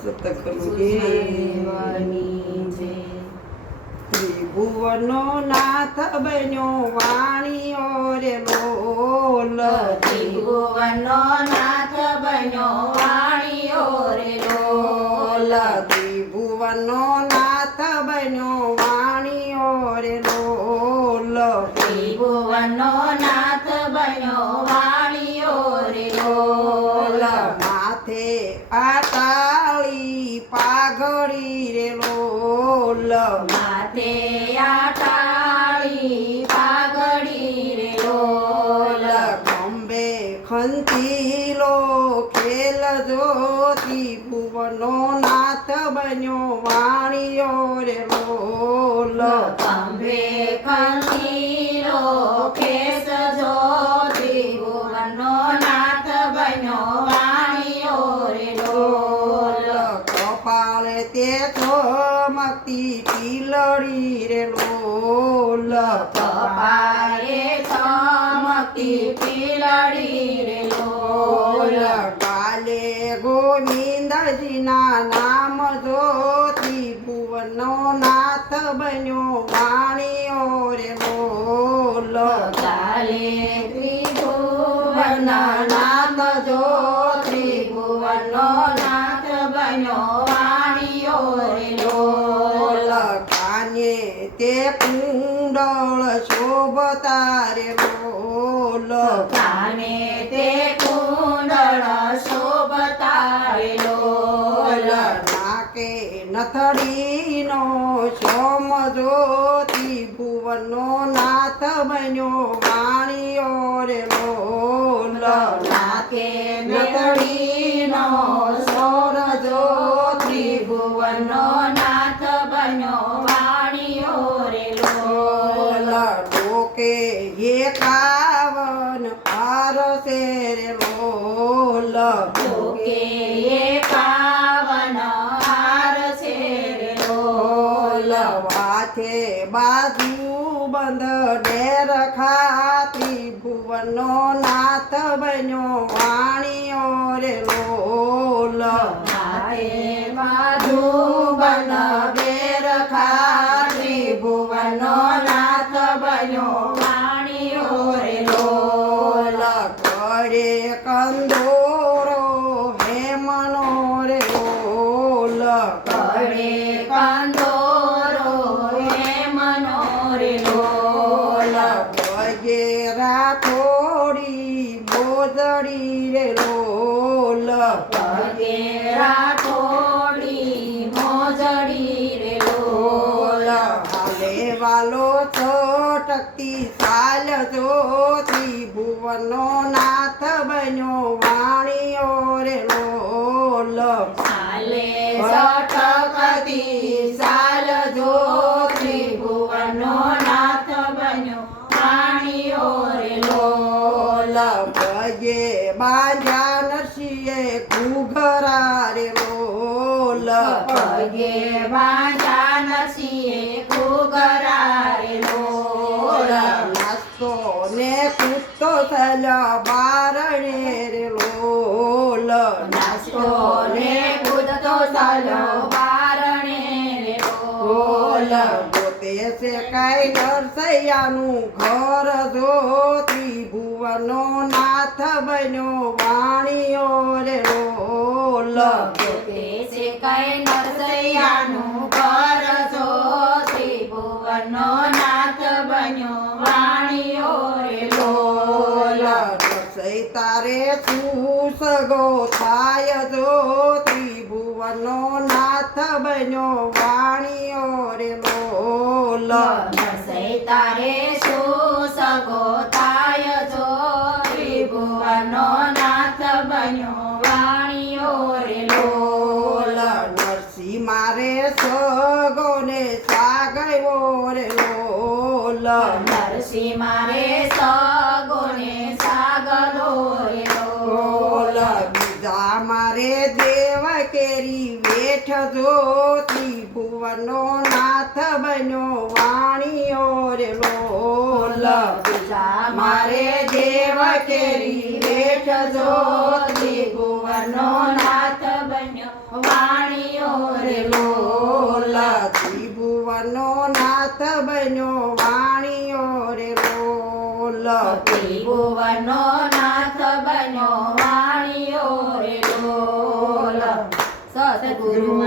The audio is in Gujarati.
સતગુરુ દેવની જય. ત્રિભુવનનો નાથ બન્યો વાણીઓ રે લોલ. ત્રિભુવનનો નાથ બન્યો વાણીઓ રે લોલ. ત્રિભુવનનો નાથ બન્યો વાણીઓ રે લોલ. ત્રિભુવનનો નાથ બન્યો વાણીઓ રે લોલ. માથે આટાળી પાઘડી રે લોલ. માથે આટાળી પાઘડી રે લોલ. ખંભે ખંતીલો ખેલ જોતી ભુવનો નાથ બન્યો વાણીઓ રે લોલ. ખંભે ખંતીલો ખેસ જોતી ભુવનનો નાથ બન્યો વાણીઓ રે લોલ. કપાળે તે ચમકતી ટીલડી રે લોલ. કપાળે ચમકતી પીલડી રે લોલ. કાલે ગોવિંદજીના નામ જોતી ભુવનો નાથ બન્યો વાણીઓ રે લોલ. કાલે ત્રિભુવનના નામ જો ત્રિભુવનનો નાથ બન્યો વાણીઓ રે લોલ. કાને તે કુંડળ શોભતા રે લોલ. કાને તે કુંડળ શોભતા રે લોલ. નાકે નથડીનો સોમ જોતી ભુવનો નાથ બન્યો વાણીઓ રે લોલ. નાકે નથડીનો સોર જો ત્રિભુવનનો નાથ બન્યો વાણીઓ રે લોલ. ડોકે એકાવન આરસે રે લોલ. જોકે એકાવન હાર છે રે લોલ. વાથે બાજુ બંધ ડેર ખાતી ભુવનો નાથ બન્યો વાણીઓ રે લોલ. મારે બાજુ બન બેર ખાતી ભુવનનો નાથ બન્યો વાણીઓ રે લોલ. કરે કંદોરો હેમનો રે લોલ. કરે કંદોરો હેમનો રે લોલ. પગે રાખોડી બોદડી રે લોલ. પગે રાખોડી મોજડી રે લોલ. હાલે વાલો છટકતી સાલ જોતી ભુવનો નાથ બન્યો વાણીઓ રે લોલ. સાલે સટકતી સાલ જો ત્રિભુવનનો નાથ બન્યો વાણીઓ રે લોલ. પગે બાંધ્યા નરસિંહે ઘૂઘરા રે લોલ. પગે બાંધ્યા નસીએ ઘૂઘરા રે લોલ. નાસ્તો ને કૂદતો થયેલા બારણે રે લોલ. નાસ્તો ને કૂદતો ચાલ્યો બારણે રે લોલ. પોતે છે કઈ નરસૈયાનું ઘર જોતી ભુવનો નાથ બન્યો વાણીઓ રે લોલ. પોતે છે કઈ નરસૈયાનું ઘર જો ત્રિભુવનનો નાથ બન્યો વાણીઓ રે લોલ. નરસૈ તારે સુસગો થાય જો ત્રિભુવનો નાથ બન્યો વાણીઓ રે લોલ. નરસૈ તારે સુસગો થાય જો ત્રિભુવનનો નાથ બન્યો વાણીઓ રે લોલ. નરસિંહ મારે સગો ને સાગયો રે લોલ. નરસિંહ મારે સગોને સાગલો રે લોલ. બીજા મારે દેવ કેરી વેઠ જોતી ભુવનો નાથ બન્યો વાણીઓ રે લોલ. બીજા મારે દેવ કેરી વેઠ જો ત્રિભુવનનો નાથ બન્યો વાણી ત્રિભુવનનો નાથ બન્યો વાણિયો રે લોલ ત્રિભુવનનો નાથ બન્યો વાણિયો રે લોલ. સદગુરુ